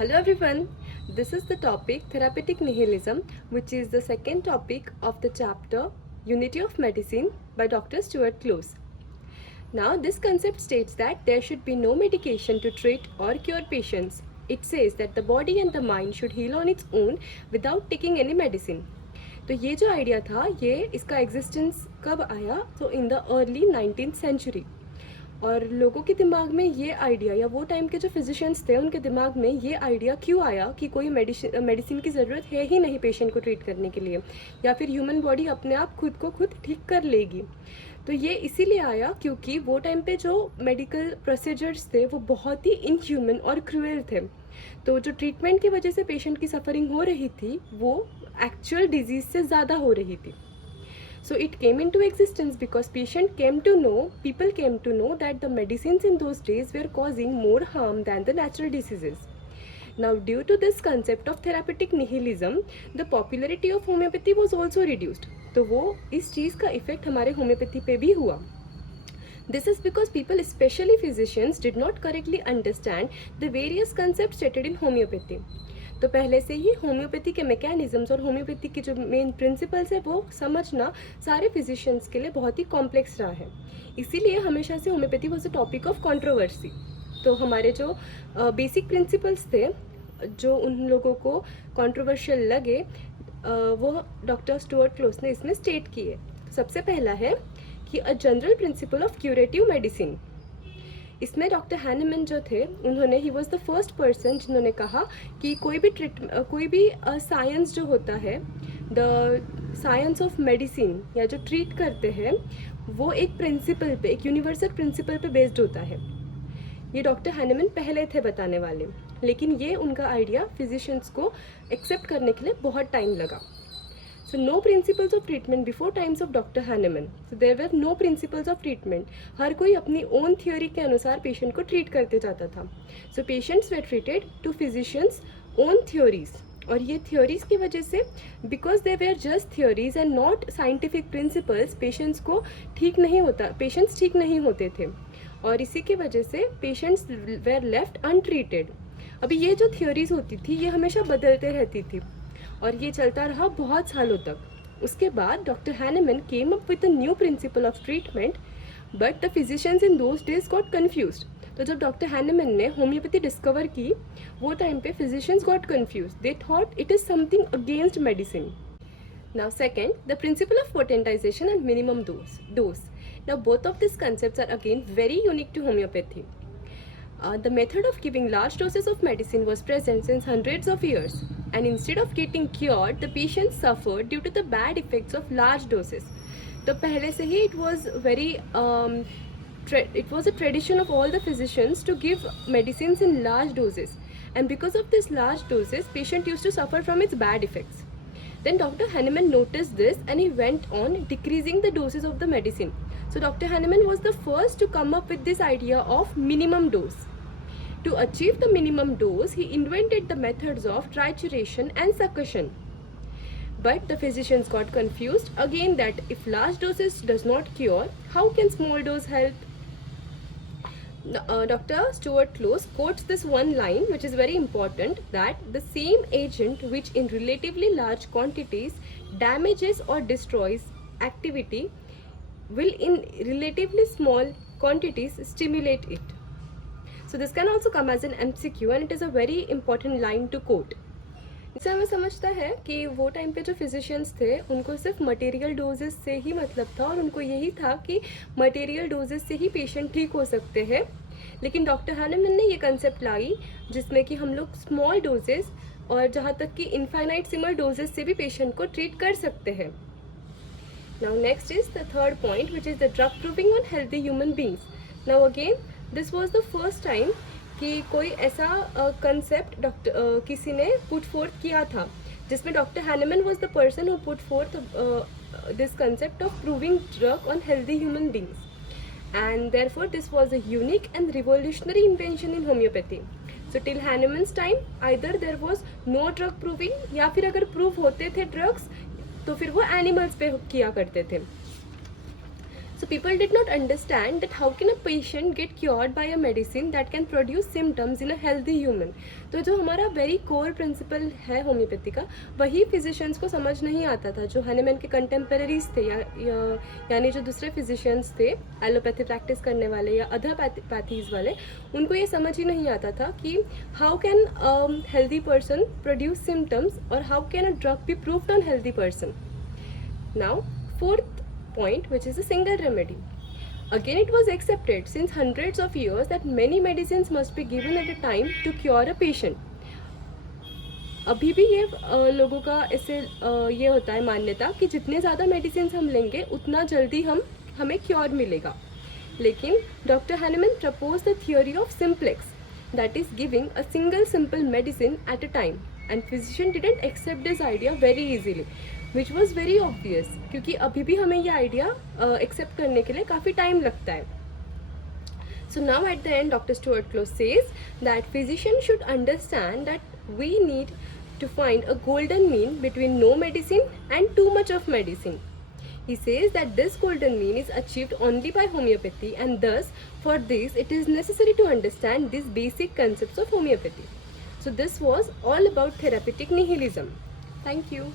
Hello everyone, this is the topic Therapeutic Nihilism, which is the second topic of the chapter Unity of Medicine by Dr. Stuart Close. Now, this concept states that there should be no medication to treat or cure patients. It says that the body and the mind should heal on its own without taking any medicine. तो ये जो idea था ये इसका existence कब आया? तो in the early 19th century. और लोगों के दिमाग में ये आइडिया या वो टाइम के जो फिजिशियंस थे उनके दिमाग में ये आइडिया क्यों आया कि कोई मेडिसिन की ज़रूरत है ही नहीं पेशेंट को ट्रीट करने के लिए, या फिर ह्यूमन बॉडी अपने आप खुद को खुद ठीक कर लेगी. तो ये इसीलिए आया क्योंकि वो टाइम पे जो मेडिकल प्रोसीजर्स थे वो बहुत ही इनह्यूमन और क्रूएल थे. तो जो ट्रीटमेंट की वजह से पेशेंट की सफरिंग हो रही थी वो एक्चुअल डिजीज़ से ज़्यादा हो रही थी. So it came into existence because people came to know that the medicines in those days were causing more harm than the natural diseases. Now, due to this concept of therapeutic nihilism, the popularity of homeopathy was also reduced. तो वो इस चीज़ का effect हमारे homeopathy पे भी हुआ. This is because people, especially physicians, did not correctly understand the various concepts stated in homeopathy. तो पहले से ही होम्योपैथी के मैकेनिज्म्स और होम्योपैथी के जो मेन प्रिंसिपल्स है वो समझना सारे फिजिशियंस के लिए बहुत ही कॉम्प्लेक्स रहा है. इसीलिए हमेशा से homeopathy was a topic of controversy. तो हमारे जो बेसिक प्रिंसिपल्स थे जो उन लोगों को कंट्रोवर्शियल लगे वो डॉक्टर स्टुअर्ट क्लोज ने इसमें स्टेट किए. सबसे पहला है कि a general principle of curative medicine. इसमें डॉक्टर हैनेमन जो थे उन्होंने he was the first person जिन्होंने कहा कि कोई भी साइंस जो होता है, द साइंस ऑफ मेडिसिन या जो ट्रीट करते हैं वो एक प्रिंसिपल पे, एक यूनिवर्सल प्रिंसिपल पे बेस्ड होता है. ये डॉक्टर हैनेमन पहले थे बताने वाले, लेकिन ये उनका आइडिया फिजिशियंस को एक्सेप्ट करने के लिए बहुत टाइम लगा. So no principles of treatment before times of Dr. Hahnemann. So there were no principles of treatment. हर कोई अपनी own theory के अनुसार patient को treat करते जाता था. So patients were treated to physicians' own theories. और ये theories की वजह से because they were just theories and not scientific principles, patients ठीक नहीं होते थे. और इसी की वजह से patients were left untreated. अभी ये जो theories होती थी ये हमेशा बदलते रहती थी और ये चलता रहा बहुत सालों तक. उसके बाद doctor Hahnemann came up with a new principle of treatment, but the physicians in those days got confused. तो जब डॉक्टर हैनेमन ने होम्योपैथी डिस्कवर की वो टाइम पे physicians got confused. They thought it is something against medicine. Now second, the principle of potentization and minimum dose. Now both of this concepts are again very unique to homeopathy. The method of giving large doses of medicine was present since hundreds of years, and instead of getting cured, the patients suffered due to the bad effects of large doses. तो पहले से ही it was a tradition of all the physicians to give medicines in large doses, and because of this large doses, patient used to suffer from its bad effects. Then Dr. Hahnemann noticed this and he went on decreasing the doses of the medicine. So Dr. Hahnemann was the first to come up with this idea of minimum dose. To achieve the minimum dose, he invented the methods of trituration and succussion. But the physicians got confused again that if large doses does not cure, how can small dose help? Dr. Stuart Close quotes this one line which is very important, that the same agent which in relatively large quantities damages or destroys activity will in relatively small quantities stimulate it. So this can also come as an MCQ and it is a very important line to quote. इससे हमें समझता है कि वो time पे जो physicians थे उनको सिर्फ मटेरियल डोजेस से ही मतलब था और उनको यही था कि मटेरियल डोजेस से ही पेशेंट ठीक हो सकते हैं. लेकिन डॉक्टर हैनेमन ने ये कंसेप्ट लाई जिसमें कि हम लोग स्मॉल डोजेस और जहाँ तक कि इनफाइनाइट सिमल डोजेस से भी पेशेंट को ट्रीट कर सकते हैं. Now next is the third point, which is the drug proving on healthy human beings. Now again, this was the first time कि कोई ऐसा कंसेप्ट किसी ने पुट फोर्थ किया था जिसमें doctor Hahnemann was the person who put forth this concept of proving drug on healthy human beings. And therefore this was a unique and revolutionary invention in homeopathy. So till Hahnemann's time either there was no drug proving या फिर अगर prove होते थे drugs तो फिर वो animals पे किया करते थे. So people did not understand that how can a patient get cured by a medicine that can produce symptoms in a healthy human. तो जो हमारा वेरी कोर प्रिंसिपल है होम्योपैथी का, वही फिजिशियंस को समझ नहीं आता था. जो हनीमैन के कंटेम्पररीज थे यानी जो दूसरे फिजिशियंस थे एलोपैथी प्रैक्टिस करने वाले या अदर पैथीज वाले, उनको ये समझ ही नहीं आता था कि how can healthy person produce symptoms और how can a drug be proved on healthy person. Now forth point, which is a single remedy. Again, it was accepted since hundreds of years that many medicines must be given at a time to cure a patient. अभी भी ये लोगों का ऐसे ये होता है मान्यता कि जितने ज़्यादा मेडिसिन हम लेंगे उतना जल्दी हमें क्योर मिलेगा. लेकिन doctor Hahnemann propose the theory of simplex, that is giving a single simple medicine at a time, and physician didn't accept this idea very easily, which was very obvious, क्योंकि अभी भी हमें ये आइडिया एक्सेप्ट करने के लिए काफ़ी time लगता है. So now at the end, Dr. Stuart Close says that physician should understand that we need to find a golden mean between no medicine and too much of medicine. He says that this golden mean is achieved only by homeopathy, and thus for this it is necessary to understand these basic concepts of homeopathy. So this was all about therapeutic nihilism. Thank you.